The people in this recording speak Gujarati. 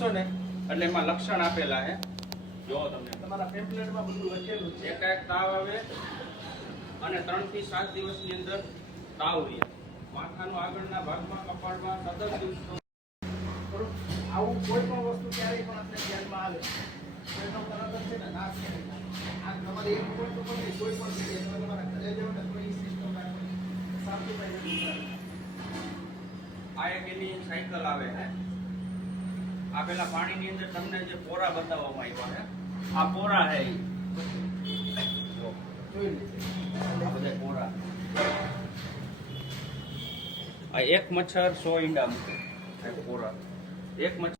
વાંચશો ને એટલે એમાં લક્ષણ આપેલા છે. જો તમને તમારા પેમ્પલેટમાં બધું લખેલું છે. એક એક તાવ આવે અને ત્રણથી સાત દિવસની અંદર તાવ રહે. માથાનો આગળના ભાગમાં કપાળમાં સતત દિવસો. આવું કોઈ પણ વસ્તુ ક્યારેય પણ આપણે ધ્યાનમાં આવે. તો એનો તરત જ છે ને નાશ કરી. આ તમારે એક વસ્તુ પણ નહીં, કોઈ પણ જગ્યાએ. તમે તમારા ઘરે જાઓ ને કોઈ સિસ્ટમ સાફ સફાઈ આ એક એની સાયકલ આવે છે. આ પેલા પાણીની અંદર તમને જે પોરા બતાવવામાં આવ્યા છે, આ પોરા આ બધા પોરા. આ એક મચ્છર સો ઈંડા મૂકે પોરા. એક મચ્છર